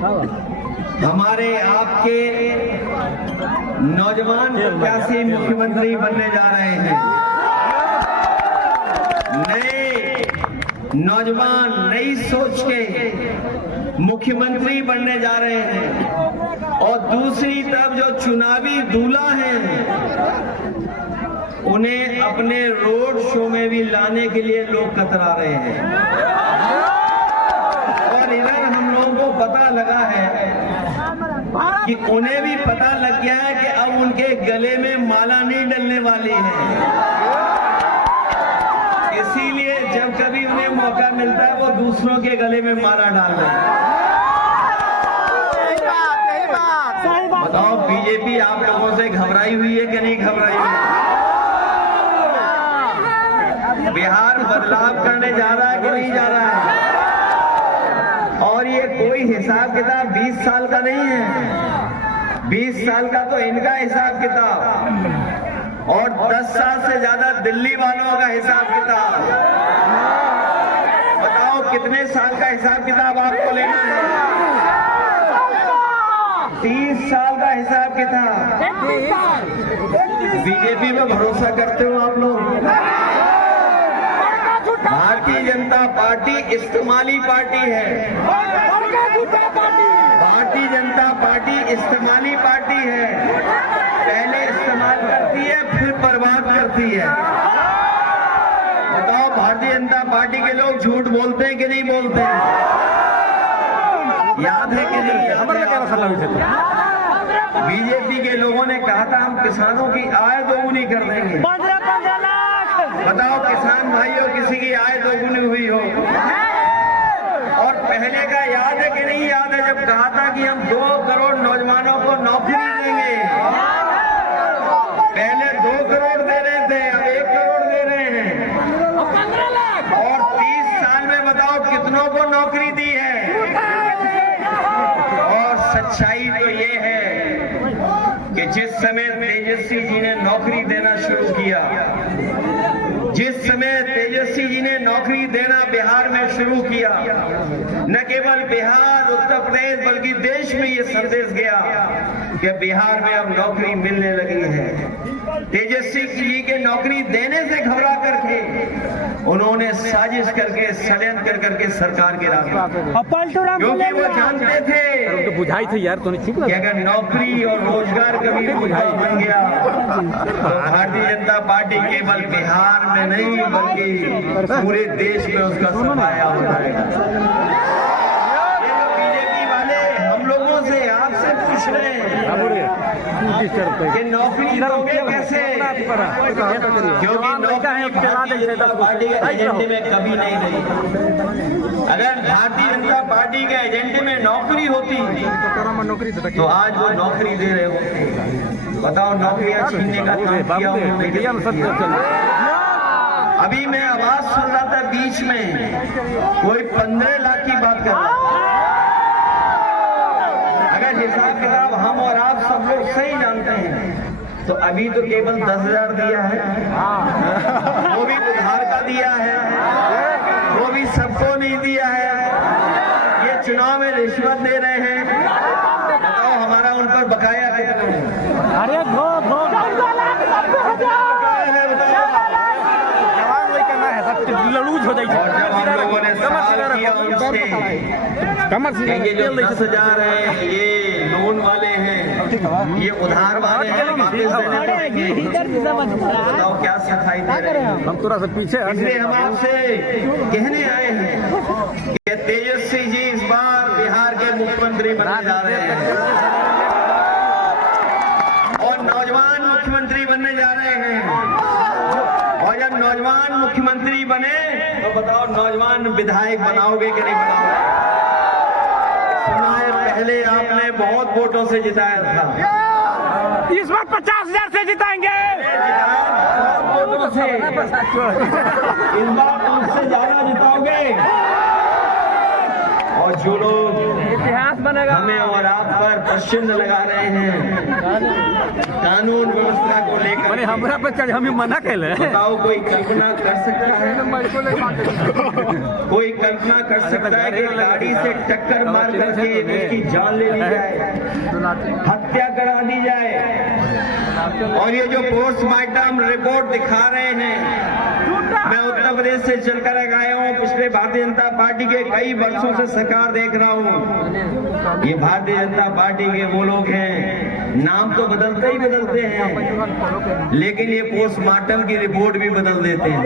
हमारे आपके नौजवान प्रत्याशी मुख्यमंत्री बनने जा रहे हैं। नए नौजवान नई सोच के मुख्यमंत्री बनने जा रहे हैं और दूसरी तरफ जो चुनावी दूल्हा हैं उन्हें अपने रोड शो में भी लाने के लिए लोग कतरा रहे हैं। और इधर हम लोगों को पता लगा है कि उन्हें भी पता लग गया है कि अब उनके गले में माला नहीं डलने वाली है। इसीलिए जब कभी उन्हें मौका मिलता है वो दूसरों के गले में माला डाल रहे हैं। बताओ बीजेपी आप लोगों से घबराई हुई है कि नहीं घबराई हुई है? बिहार बदलाव करने जा रहा है कि नहीं जा रहा है? और ये कोई हिसाब किताब 20 साल का नहीं है। 20 साल का तो इनका हिसाब किताब और 10 साल से ज्यादा दिल्ली वालों का हिसाब किताब। बताओ कितने साल का हिसाब किताब आपको लेना है? 30 साल का हिसाब किताब। बीजेपी में भरोसा करते हो आप लोग? भारतीय जनता पार्टी इस्तेमाली पार्टी है। भारतीय जनता पार्टी इस्तेमाली पार्टी है। पहले इस्तेमाल करती है फिर बर्बाद करती है। बताओ भारतीय जनता पार्टी के लोग झूठ बोलते हैं कि नहीं बोलते हैं? याद है कि नहीं? बीजेपी के लोगों ने कहा था हम किसानों की आय दोगुनी कर देंगे। बताओ किसान भाइयों किसी की आय दोगुनी हुई हो? और पहले का याद है कि नहीं याद है जब कहा था कि हम 2 करोड़ नौजवानों को नौकरी देंगे? पहले 2 करोड़ दे रहे थे, अब 1 करोड़ दे रहे हैं। और 30 साल में बताओ कितनों को नौकरी दी है? और सच्चाई तो ये है कि जिस समय तेजस्वी जी ने नौकरी देना शुरू किया, जिस समय तेजस्वी जी ने नौकरी देना बिहार में शुरू किया, न केवल बिहार उत्तर प्रदेश बल्कि देश में ये संदेश गया कि बिहार में अब नौकरी मिलने लगी है। तेजस्वी जी के नौकरी देने से घबरा करके उन्होंने साजिश करके षड्यंत्र करके सरकार गिरा, क्योंकि वो जानते थे बुझाई थी यार तो ठीक कि अगर नौकरी और रोजगार कभी मुद्दा बन गया तो भारतीय जनता पार्टी केवल बिहार में नहीं बल्कि पूरे देश में उसका सफाया हो जाएगा। ये जो बीजेपी वाले हम लोगों से आपसे पूछ रहे हैं कि नौकरी दोगे कैसे, क्योंकि नौकरी भारतीय जनता पार्टी के एजेंडे में कभी नहीं रही। अगर भारतीय जनता पार्टी के एजेंडे में नौकरी होती तो आज वो नौकरी दे रहे होते। बताओ नौकरियां छीनने का काम किया उन्होंने। अभी मैं आवाज सुन रहा था बीच में कोई 15 लाख की बात कर रहा था। अगर हिसाब किताब हम और आप सब लोग सही जानते हैं तो अभी तो केवल 10,000 दिया है, वो भी उधार का दिया है, वो भी सबको नहीं दिया है। ये चुनाव में रिश्वत दे रहे हैं। बताओ हमारा उन पर बकाया कितना है? अरे लड़ूज हो जाए। और जब हम लोगों ने सवाल किया उनसे ये जो 10,000 है ये लोन वाले हैं, ये उधार वाले हैं, बताओ क्या सफाई दे रहे हैं? हम थोड़ा सा पीछे, इसलिए हम आपसे कहने आए हैं कि तेजस्वी जी इस बार बिहार के मुख्यमंत्री बनने जा रहे हैं और नौजवान मुख्यमंत्री बनने जा रहे हैं। और जब नौजवान मुख्यमंत्री बने तो बताओ नौजवान विधायक बनाओगे कि नहीं बनाओगे? सुना है पहले आपने बहुत वोटों से जिताया था, इस बार 50,000 से जिताएंगे। बहुत वोटों से, इस बार उससे ज्यादा जिताओगे। और जो लोग इतिहास बनेगा। हमें और आप पर प्रश्न लगा रहे हैं कानून व्यवस्था को लेकर, मैंने हमरा पे चढ़ हम मना कैले। बताओ कोई कल्पना कर सकता है, कोई कल्पना कर सकता है कि गाड़ी से टक्कर मार करके उसकी जान ले ली जाए, हत्या करा दी जाए। और ये जो पोस्टमार्टम रिपोर्ट दिखा रहे हैं, मैं उत्तर प्रदेश से चलकर आया हूँ, पिछले भारतीय जनता पार्टी के कई वर्षों से सरकार देख रहा हूँ। ये भारतीय जनता पार्टी के वो लोग हैं, नाम तो बदलते ही बदलते हैं, लेकिन ये पोस्टमार्टम की रिपोर्ट भी बदल देते हैं।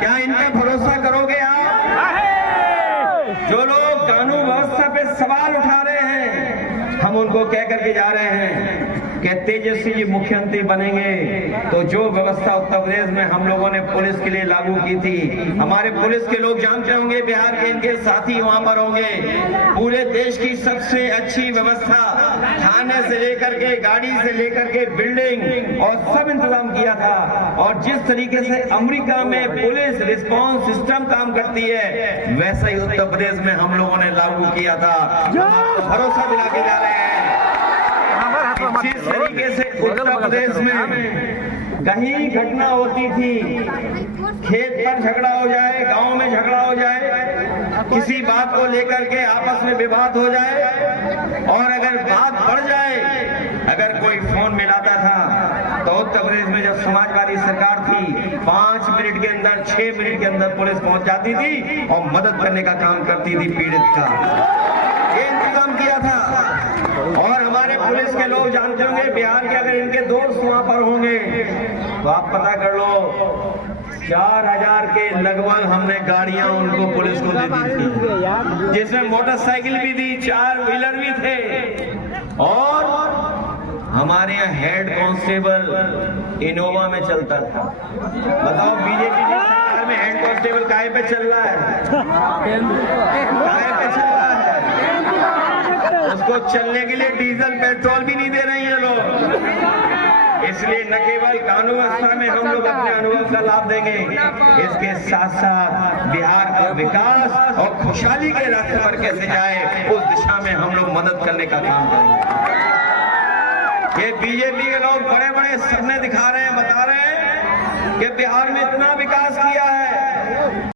क्या इन पे भरोसा करोगे आप? जो लोग कानून व्यवस्था पे सवाल उठा रहे हैं, हम उनको कह करके जा रहे हैं कि तेजस्वी जी मुख्यमंत्री बनेंगे तो जो व्यवस्था उत्तर प्रदेश में हम लोगों ने पुलिस के लिए लागू की थी, हमारे पुलिस के लोग जानते होंगे, बिहार के इनके साथी वहां पर होंगे, पूरे देश की सबसे अच्छी व्यवस्था, थाने से लेकर के गाड़ी से लेकर के बिल्डिंग और सब इंतजाम किया था। और जिस तरीके से अमेरिका में पुलिस रिस्पॉन्स सिस्टम काम करती है, वैसा ही उत्तर प्रदेश में हम लोगों ने लागू किया था। भरोसा दिला के जा रहे हैं। जिस तरीके से उत्तर प्रदेश में कहीं घटना होती थी, खेत पर झगड़ा हो जाए, गांव में झगड़ा हो जाए, किसी बात को लेकर के आपस में विवाद हो जाए, और अगर बात बढ़ जाए, अगर कोई फोन मिलाता था, तो उत्तर प्रदेश में जब समाजवादी सरकार थी, 5 मिनट के अंदर 6 मिनट के अंदर पुलिस पहुंच जाती थी और मदद करने का काम करती थी पीड़ित का। ये इंतजाम किया था। और हमारे पुलिस के लोग जानते होंगे, बिहार के अगर इनके दोस्त वहां पर होंगे तो आप पता कर लो, 4000 के लगभग हमने गाड़ियां उनको पुलिस को दे दी थी, जिसमें मोटरसाइकिल भी थी, 4 व्हीलर भी थे। और हमारे यहाँ हेड कांस्टेबल इनोवा में चलता था। बताओ बीजेपी की सरकार में हेड कांस्टेबल काहे पे चल रहा है? काहे पे चल रहा है? उसको चलने के लिए डीजल पेट्रोल भी नहीं दे रहे हैं लोग। इसलिए न केवल कानून व्यवस्था में हम लोग अपने अनुभव का लाभ देंगे, इसके साथ साथ बिहार का विकास और खुशहाली के रास्ते पर कैसे जाए, उस दिशा में हम लोग मदद करने का काम करेंगे। ये बीजेपी के लोग बड़े बड़े सपने दिखा रहे हैं, बता रहे हैं कि बिहार में इतना विकास किया है,